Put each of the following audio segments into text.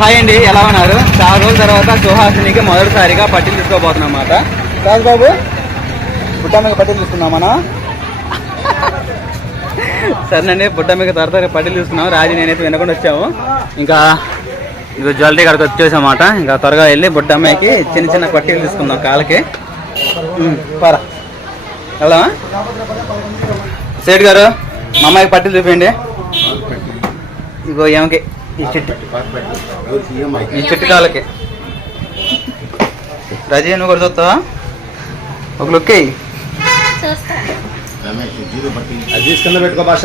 Hi అండి, ఎలా ఉన్నారు? చాలా రోజుల తర్వాత సుహాసినికి మొదటిసారిగా పట్టీలు తీసుకోబోతున్నాం అన్నమాట. రాజు బాబు బుట్టమ్మకి పట్టీలు తీసుకున్నాం మనం. సరేనండి, బుట్టమ్మకి త్వరగా పట్టీలు తీసుకున్నాం. రాజు నేనైతే వినకుండా వచ్చాము. ఇంకా ఇది జ్యువెలరీ కాడికి వచ్చేసామాట. ఇంకా త్వరగా వెళ్ళి బుట్టమ్మకి చిన్న చిన్న పట్టీలు తీసుకుందాం కాళ్ళకి. పరా వెళ్దామా? సేట్ గారు, మా అమ్మాయికి పట్టీలు చూపించండి. ఇగో ఏమకి ఈ చెట్టు కాళ్ళకి. రజీ నువ్వు కూడా చూస్తావా? ఒక లుక్ అది కింద పెట్టుకో భాష.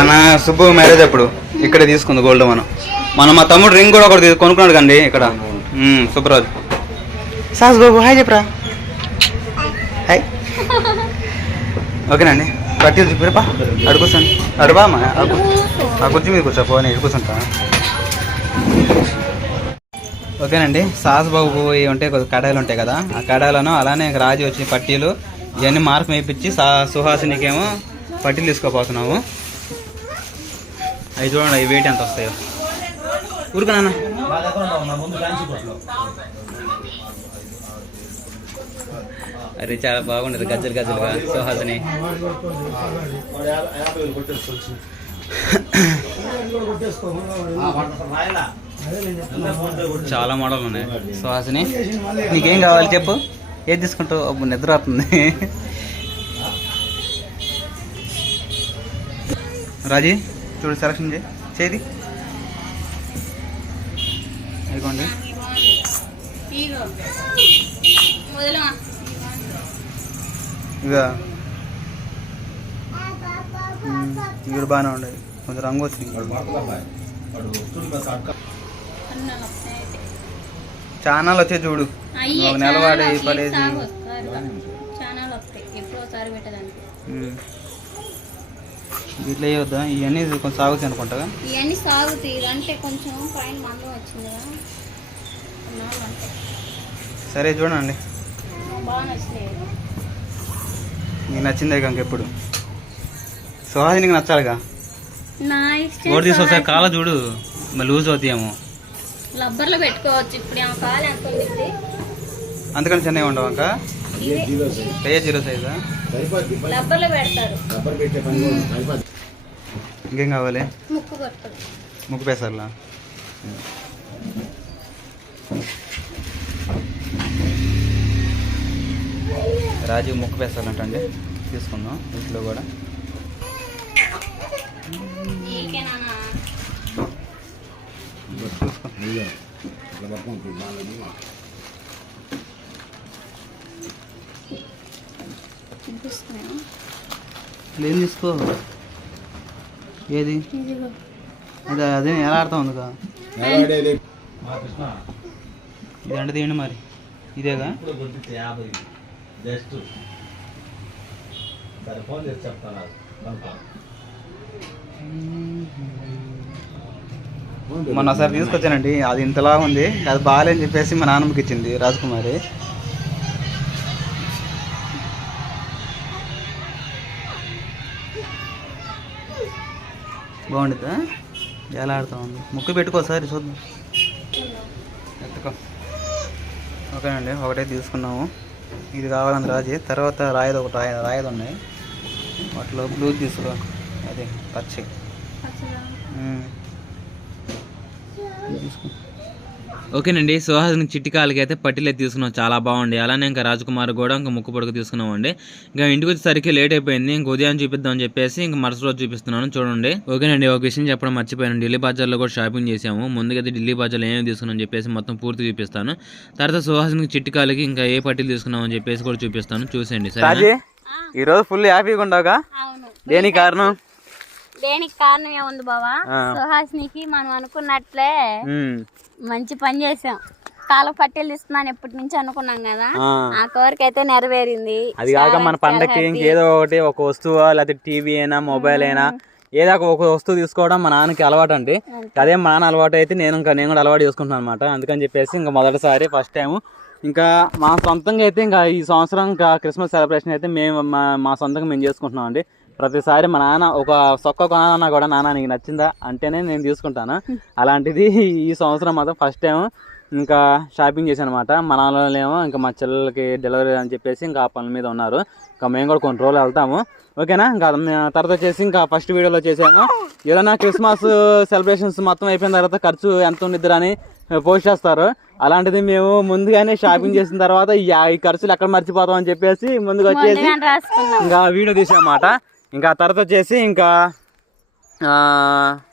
మన సుబ్బు మ్యారేజ్ అప్పుడు ఇక్కడే తీసుకుంది గోల్డ్. మనం మా తమ్ముడు రింగ్ కూడా ఒకటి కొనుక్కున్నాడు కండి ఇక్కడ. సుబ్బరాజు. సాస్ బాబు హాయ్ చెప్పరా. హాయ్. ఓకేనండి, పట్టీలు చూపిరపా. అడు కూర్చోండి. అడుబా అమ్మా, ఆ కుర్చీ మీద కూర్చో. పోనీ కూర్చుంటా. ఓకేనండి, సాస్ బాబు ఉంటాయి కొద్ది కడాయిలు ఉంటాయి కదా, ఆ కడాయిలను అలానే రాజు వచ్చి పట్టీలు ఇవన్నీ మార్పు వేయించి సుహాసినికేమో పట్టీలు తీసుకోపోతున్నాము. అవి చూడండి, అవి వెయిట్ ఎంత వస్తాయో. ఊరుకున్నా అది చాలా బాగుండదు గజ్జలు గజ్జలుగా సుహాసిని. చాలా మోడల్ ఉన్నాయి. సుహాసిని నీకేం కావాలి చెప్పు, ఏది తీసుకుంటావు? నిద్ర వస్తుంది. రాజీ చూడు, సెలక్షన్ చేది. అయిపోండి. ఇక ఇవి బాగానే ఉండేది, కొంచెం రంగు వచ్చింది. ఛానల్ వచ్చే చూడు, ఒక నెల వాడి పడేసి. ఇట్లా వేయొద్దా? ఇవన్నీ కొంచెం సాగుతాయి అనుకుంటా. ఇవన్నీ సాగుతాయి అంటే కొంచెం పైన మందం వచ్చింది కదా. సరే చూడండి, బాగా నచ్చినాయి. నీకు నచ్చిందే కనుక ఎప్పుడు సుహాసి నీకు నచ్చాలిగా. ఓడి తీసుకొచ్చారు కాల చూడు, మరి లూజ్ అవుతాయేమో. రబ్బర్లో పెట్టుకోవచ్చు. ఇప్పుడు ఏమో కాలు ఎంత ఉంది, అందుకని చిన్నగా ఉండవు అక్క. ఏ 0 సైజా? రబ్బర్లో పెడతారు. ఇంకేం కావాలి? ముక్కు కొట్టదు. ముక్కు పేసర్లా. రాజు ముక్కు పేసాలంటండి, తీసుకుందాం. ఇంట్లో కూడా ఏం తీసుకో. ఏది అదే అదే ఎలా ఆడుతా ఉందిగా. ఇదంటే తీయండి మరి. ఇదేగా మొన్న ఒకసారి తీసుకొచ్చానండి, అది ఇంతలా ఉంది. అది బాగాలేని చెప్పేసి మా నాన్నమ్మకి ఇచ్చింది రాజకుమారి. బాగుంటుందా? ఎలా ఆడుతా ఉంది. ముక్కు పెట్టుకోసారి చూద్దాం. ఎత్తుకో. ఓకేనండి, ఒకటే తీసుకున్నాము. ఇది కావాలని రాజీ. తర్వాత రాయదు, ఒకటి రాయదు ఉన్నాయి. వాటిలో బ్లూ తీసుకో, అదే పచ్చి తీసుకో. ఓకేనండి, సుహాసిని చిట్టి కాళ్ళకి అయితే పట్టీలు అయితే తీసుకున్నాం. చాలా బాగుంది. అలానే ఇంకా రాజకుమార్ కూడా ఇంకా ముక్కు పొడుగు తీసుకున్నామండి. ఇంకా ఇంటికి వచ్చేసరికి లేట్ అయిపోయింది. ఇంక ఉదయం చూపిద్దామని చెప్పేసి ఇంక మరుసటి రోజు చూపిస్తున్నాను చూడండి. ఓకేనండి, ఒక విషయం చెప్పడం మర్చిపోయాను. ఢిల్లీ బజార్లో కూడా షాపింగ్ చేసాము. ముందుగా ఢిల్లీ బజార్లో ఏమేమి తీసుకున్నామని చెప్పేసి మొత్తం పూర్తి చూపిస్తాను. తర్వాత సుహాసినికి చిట్టి కాళ్ళకి ఇంకా ఏ పట్టీలు తీసుకున్నామని చెప్పేసి కూడా చూపిస్తాను, చూసేయండి. సరే, ఈరోజు ఫుల్ హ్యాపీగా ఉండవుగా? దేనికి కారణం? దేనికి కారణం ఏముంది బావా, సుహాసినికి మనం అనుకున్నట్లే మంచి పని చేసాం. కాళ్ళ పట్టీలు ఇస్తున్నాను ఎప్పటి నుంచి అనుకున్నాం కదా, ఆ కోరిక అయితే నెరవేరింది. అది కాక మన పండక్కి ఇంకేదో ఒకటి, ఒక వస్తువు లేకపోతే టీవీ అయినా మొబైల్ అయినా ఏదో ఒక వస్తువు తీసుకోవడం మా నాన్నకి అలవాటు అండి. అదే మా నాన్న అలవాటు అయితే నేను కూడా అలవాటు చేసుకుంటున్నాను అనమాట. అందుకని చెప్పేసి ఇంకా మొదటిసారి ఫస్ట్ టైం ఇంకా మా సొంతంగా అయితే ఇంకా ఈ సంవత్సరం ఇంకా క్రిస్మస్ సెలబ్రేషన్ అయితే మేము మా సొంతంగా మేము చేసుకుంటున్నాం అండి. ప్రతిసారి మా నాన్న ఒక సొక్క కొనాలన్నా కూడా నాన్న నీకు నచ్చిందా అంటేనే నేను తీసుకుంటాను. అలాంటిది ఈ సంవత్సరం మాత్రం ఫస్ట్ టైం ఇంకా షాపింగ్ చేశాను అనమాట. మా నాన్నలేమో ఇంకా మా చెల్లెలకి డెలివరీ అని చెప్పేసి ఇంకా ఆ పనుల మీద ఉన్నారు. ఇంకా మేము కూడా కొన్ని రోజులు వెళ్తాము, ఓకేనా. ఇంకా తర్వాత వచ్చేసి ఇంకా ఫస్ట్ వీడియోలో చేసాము ఏదైనా క్రిస్మస్ సెలబ్రేషన్స్ మొత్తం అయిపోయిన తర్వాత ఖర్చు ఎంత ఉండిద్దని పోస్ట్ చేస్తారు. అలాంటిది మేము ముందుగానే షాపింగ్ చేసిన తర్వాత ఈ ఖర్చులు ఎక్కడ మర్చిపోతాం అని చెప్పేసి ముందుగా వచ్చేసి ఇంకా వీడియో తీసామన్నమాట. ఇంకా తర్వాత వచ్చేసి ఇంకా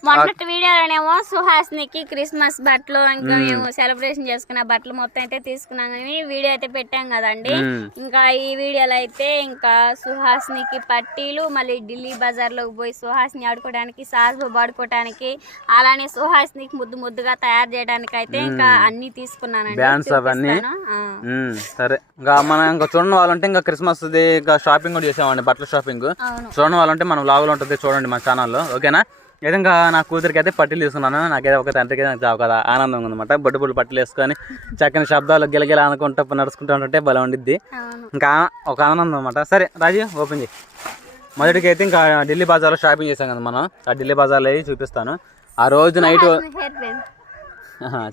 మొదటి వీడియోలోనేమో సుహాస్నికి క్రిస్మస్ బట్టలు ఇంకా మేము సెలబ్రేషన్ చేసుకున్న బట్టలు మొత్తం అయితే తీసుకున్నాం కానీ వీడియో అయితే పెట్టాం కదండి. ఇంకా ఈ వీడియోలో అయితే ఇంకా సుహాస్నికి పట్టీలు, మళ్ళీ ఢిల్లీ బజార్ లోకి పోయి సుహాస్ని ఆడుకోవడానికి, సాజ్బాబు ఆడుకోవడానికి, అలానే సుహాస్నికి ముద్దుగా తయారు చేయడానికి అయితే ఇంకా అన్ని తీసుకున్నానండి. సరే ఇంకా మనం ఇంకా చూడని వాళ్ళంటే ఇంకా క్రిస్మస్ ఇంకా షాపింగ్ కూడా చేసామండి, బట్టల షాపింగ్. చూడని వాళ్ళంటే మన వ్లాగులో ఉంటుంది, చూడండి మన ఛానల్లో, ఓకేనా. ఏదంగా నా కూతురికి అయితే పట్టీలు తీసుకున్నాను. నాకైతే ఒక తండ్రికి నాకు చావు కదా ఆనందంగా ఉందన్నమాట. బొడ్డు పట్టీలు వేసుకొని చక్కని శబ్దాలు గిలగిల అనుకుంటా నడుచుకుంటూ ఉంటుంటే భలే ఉండిద్ది, ఇంకా ఒక ఆనందం అనమాట. సరే రాజు ఓపెన్ చేయి. మొదటికి అయితే ఇంకా ఢిల్లీ బజార్లో షాపింగ్ చేసాం కదా మనం. ఆ ఢిల్లీ బజార్లో అవి చూపిస్తాను. ఆ రోజు నైట్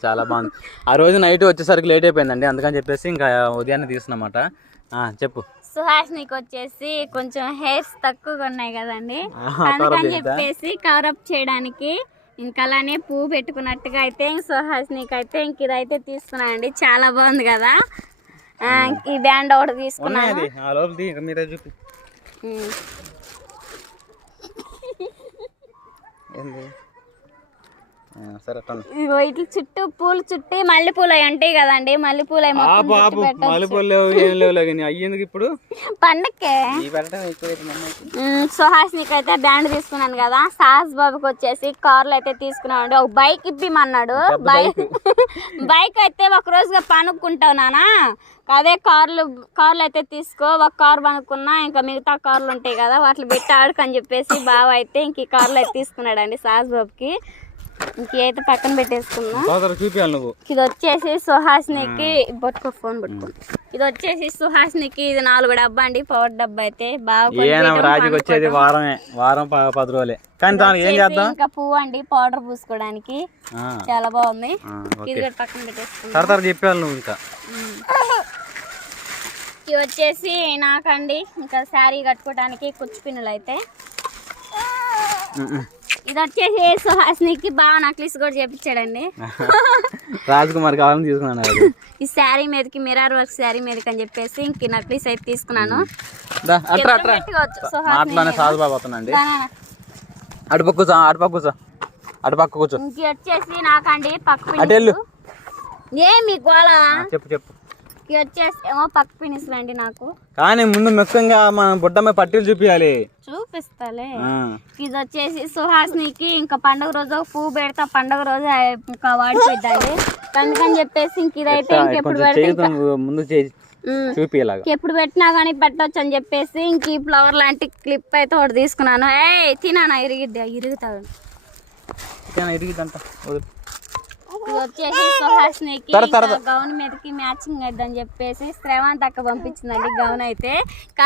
చాలా బాగుంది. ఆ రోజు నైట్ వచ్చేసరికి లేట్ అయిపోయిందండి, అందుకని చెప్పేసి ఇంకా ఉదయాన్నే తీసుకున్నమాట. చెప్పు. సుహాస్నికి వచ్చేసి కొంచెం హెయిర్స్ తక్కువగా ఉన్నాయి కదండి, అందుకని చెప్పేసి కవర్ అప్ చేయడానికి ఇంకా అలానే పువ్వు పెట్టుకున్నట్టుగా అయితే సుహాస్నికి అయితే ఇంక ఇదైతే తీసుకున్నానండి. చాలా బాగుంది కదా. ఈ బ్యాండ్ ఒకటి తీసుకున్నాను. వీటి చుట్టూ పూలు చుట్టి మల్లెపూలు అవి ఉంటాయి కదండి, మల్లెపూలు ఇప్పుడు పండక్కే. సుహాస్నికి అయితే బ్యాండ్ తీసుకున్నాను కదా. సాహస్ బాబుకి వచ్చేసి కార్లు అయితే తీసుకున్నాను. ఒక బైక్ ఇప్పిమన్నాడు. బైక్ అయితే ఒక రోజుగా పనుక్కుంటావు నానా, అదే కార్లు అయితే తీసుకో, ఒక కారు పనుక్కున్నా ఇంకా మిగతా కార్లు ఉంటాయి కదా వాటిని పెట్టి ఆడుకని చెప్పేసి బావ అయితే ఇంక ఈ కార్లు అయితే తీసుకున్నాడండి సాహస్ బాబుకి. ఇంకైతే పక్కన పెట్టేసుకున్నా. ఇది వచ్చేసి సుహాస్నికి పట్టుకో, ఫోన్ పట్టుకుని. ఇది వచ్చేసి సుహాస్నికి ఇది 4 డబ్బా అండి, పవర్ డబ్బా అయితే బాగా వచ్చేది వారం 10 రోజులే. ఇంకా పువ్వు అండి పౌడర్ పూసుకోవడానికి, చాలా బాగుంది. ఇది కూడా పక్కన పెట్టేసుకున్నా. ఇది వచ్చేసి నాకండి ఇంకా శారీ కట్టుకోవడానికి కుచ్చు పిన్నులు అయితే. ఇది వచ్చేసి సుహాస్నికి బాగా నక్లీస్ కూడా చేపించాడండి. రాజ్కుమార్ కావాలని తీసుకున్నాను. ఈ శారీ మీదకి మిర్రర్ వర్క్ శారీ మీదకి అని చెప్పేసి ఇంక నక్లీస్ అయితే తీసుకున్నాను. ఇంక వచ్చేసి నాకండి పక్క ఏమి గోళ చెప్పు. ఇది వచ్చేసి ఏమో పక్క పినిసులు అండి నాకు, కానీ ముందు ముఖ్యంగా మన బుడ్డమ్మ పట్టీలు చూపించాలి. చూపిస్తాలే. ఇది వచ్చేసి సుహాస్నికి ఇంకా పండుగ రోజు పువ్వు పెడతా, పండుగ రోజు ఇంకా వాడిపోద్దండి, అందుకని చెప్పేసి ఇంక ఇదైతే ఇంకెప్పుడు ఎప్పుడు పెట్టినా కానీ పెట్టొచ్చు అని చెప్పేసి ఇంక ఈ ఫ్లవర్ లాంటి క్లిప్ అయితే ఒకటి తీసుకున్నాను. తినానా ఇరుగుతాడు. ఇది వచ్చేసి సుహాస్నికి గౌన్ మీదకి మ్యాచింగ్ అయిద్దని చెప్పేసి శ్రవంత్ అక్క పంపించిందండి గౌన్ అయితే.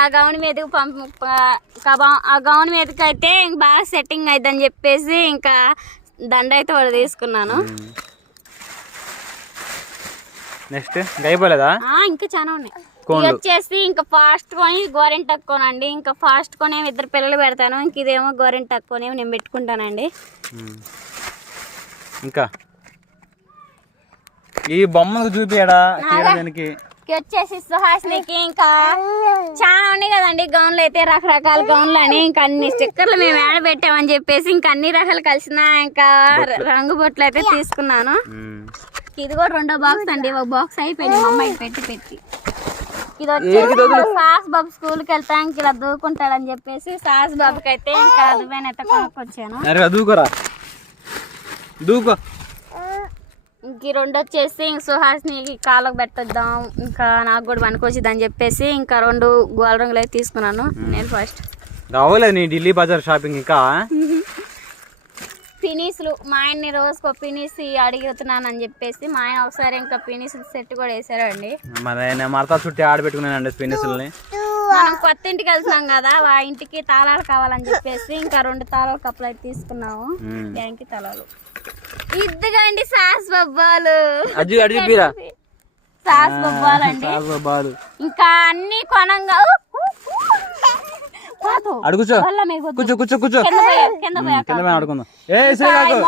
ఆ గౌన్ మీదకి ఆ గౌన్ మీదకి అయితే బాగా సెట్టింగ్ అయిద్దని చెప్పేసి ఇంకా దండ అయితే ఒకటి తీసుకున్నాను. ఇంకా చాలా ఉన్నాయి. ఇది వచ్చేసి ఇంకా ఫాస్ట్ కొని గోరెంట్ తక్కువనండి, ఇంకా ఫాస్ట్ కొని 2 పిల్లలు పెడతాను, ఇంక ఇదేమో గోరెంట్ తక్కువనే నేను పెట్టుకుంటానండి. ఇంకా ఈ బొమ్మకు చూపియడా వచ్చేసి సుహాస్నికి ఇంకా చాలా ఉన్నాయి కదండి గౌన్లు అయితే, రకరకాల గౌన్లు అని ఇంకా అన్ని స్టిక్కర్లు మేము ఏడ పెట్టామని చెప్పేసి ఇంకా అన్ని రకాలు కలిసిన ఇంకా రంగు బొట్లు అయితే తీసుకున్నాను. ఇది కూడా 2వ బాక్స్ అండి, ఒక బాక్స్ అయిపోయింది మా అమ్మాయికి పెట్టి. ఇది వచ్చేసి సాస్ బాబు స్కూల్కి వెళ్తా ఇంక ఇలా దూకుంటాడని చెప్పేసి సాస్ బాబుకి అయితే ఇంకా అదుపైన అయితే కొనుక్కొచ్చాను. ఇంక 2 వచ్చేసి సుహాస్ని కాళ్ళకు పెట్టొద్దాం, ఇంకా నాకు కూడా పనికొచ్చిద్దని చెప్పేసి ఇంకా 2 గోల రంగులు అయితే తీసుకున్నాను నేను ఫస్ట్. నీ ఢిల్లీ బజార్ షాపింగ్ ఇంకా పినీసులు మా ఆయన్ని రోజుకో పినీస్ అడుగుతున్నాను అని చెప్పేసి మా ఆయన ఒకసారి ఇంకా పినీసులు సెట్ కూడా వేసారండి. మరతా చుట్టి ఆడబెట్టుకున్నానండి పినీసుల్ని. మనం కొత్త ఇంటికి వెళ్తున్నాం కదా ఆ ఇంటికి తాళాలు కావాలని చెప్పేసి ఇంకా 2 తాళాల కప్పులు అయితే తీసుకున్నాము. బ్యాంక్ తాళాలు ఇద్దుగండి సాస్ బొబ్బాలు సాస్ బొబ్బాలండి. ఇంకా అన్ని కొనంగా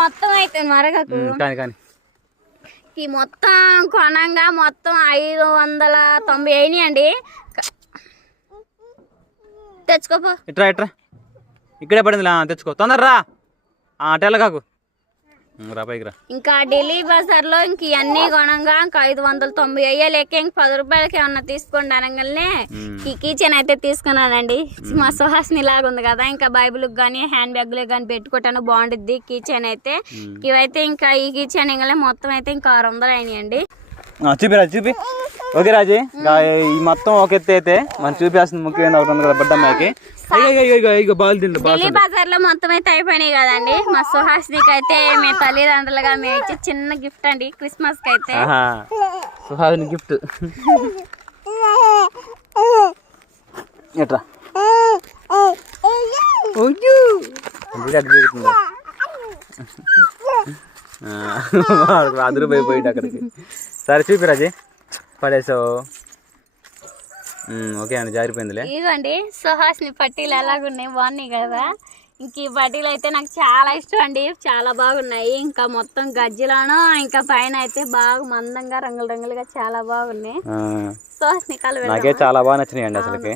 మొత్తం అయితే మరగకు మొత్తం కొనంగా మొత్తం 590 అయినాయండి. తెచ్చుకోపో ఇట్రా ఇట్రా ఇక్కడే పడింది తెచ్చుకో తొందరరా అటెళ్ళకాకు రా పైకి రా. ఇంకా ఢిల్లీ బజార్ లో ఇంక ఇవన్నీ కొనంగా ఇంకా 590 అయ్యేలేక ఇంక 10 రూపాయలకి ఏమన్నా తీసుకోండి అనగానే ఈ కిచెన్ అయితే తీసుకున్నానండి. మా సుహాసిని లాగా ఉంది కదా ఇంకా బైబుల్ గానీ హ్యాండ్ బ్యాగ్ లో గానీ పెట్టుకోవటాను బాగుంటుంది కిచెన్ అయితే. ఇవైతే ఇంకా ఈ కిచెన్ ఇంకా మొత్తం అయితే ఇంకా 600 అయినాయండి. చూపి ఓకే రాజీ ఈ మొత్తం ఒక ఎత్తు అయితే మనం చూపేస్తుంది ముఖ్యమైన ఒకటి ఉంది కదా బుడ్డమ్మాయికి. ఢిల్లీ బజార్ లో మొత్తం అయితే అయిపోయినాయి కదండి. మా సుహాసినికి అయితే మీ తల్లిదండ్రులుగా మేము ఇచ్చే చిన్న గిఫ్ట్ అండి క్రిస్మస్ కి అయితే. సుహాసిని గిఫ్ట్ ఎట్రా అదురుపోయిపోయింది అక్కడికి. సరే చూపి రాజీ పడేసావు. ఓకే అండి జారిపోయిందిలే. ఇదిగోండి సుహాసిని పట్టీలు ఎలాగున్నాయి బాగున్నాయి కదా. ఇంక ఈ పట్టీలు అయితే నాకు చాలా ఇష్టం అండి చాలా బాగున్నాయి. ఇంకా మొత్తం గజ్జిలోను ఇంకా పైన అయితే బాగా మందంగా రంగులు రంగులుగా చాలా బాగున్నాయి. సుహాసిని కలవ నాకే చాలా బాగా నచ్చినాయి అండి అసలుకి.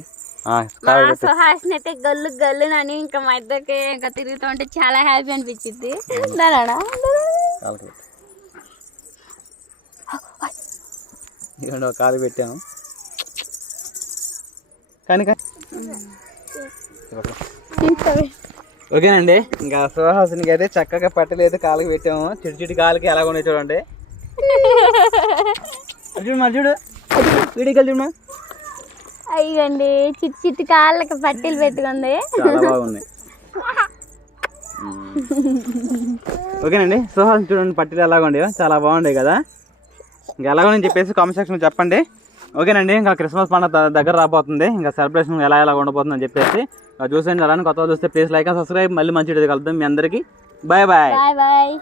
సుహాసిని అయితే గల్లు గల్లునని ఇంకా మా ఇద్దరికి ఇంకా తిరుగుతుంటే చాలా హ్యాపీ అనిపించింది. కాలు పెట్టాము కానీ ఓకేనండి. ఇంకా సుహాసినికి అయితే చక్కగా పట్టలు అయితే కాలుకి పెట్టాము. చిటి కాలుకి ఎలా ఉన్నాయి చూడండి. చూడు వీడికి చూడు అయ్యండి చిట్టి కాళ్ళకి పట్టీలు పెట్టుకుంది చాలా బాగున్నాయి. ఓకేనండి సుహాసిని చూడండి పట్టీలు ఎలాగుండే చాలా బాగుండే కదా. ఇంకా ఎలాగోని చెప్పేసి కామెంట్ సెక్షన్లో చెప్పండి. ఓకేనండి ఇంకా క్రిస్మస్ పండుగ దగ్గర రాబోతుంది. ఇంకా సెలబ్రేషన్ ఎలా ఉండబోతుంది అని చెప్పేసి చూసండి. అలానే కొత్తగా చూస్తే ప్లీజ్ లైక్ అండ్ సబ్స్క్రైబ్. మళ్ళీ మంచి వీడియో కలుద్దాం మీ అందరికీ. Bye bye.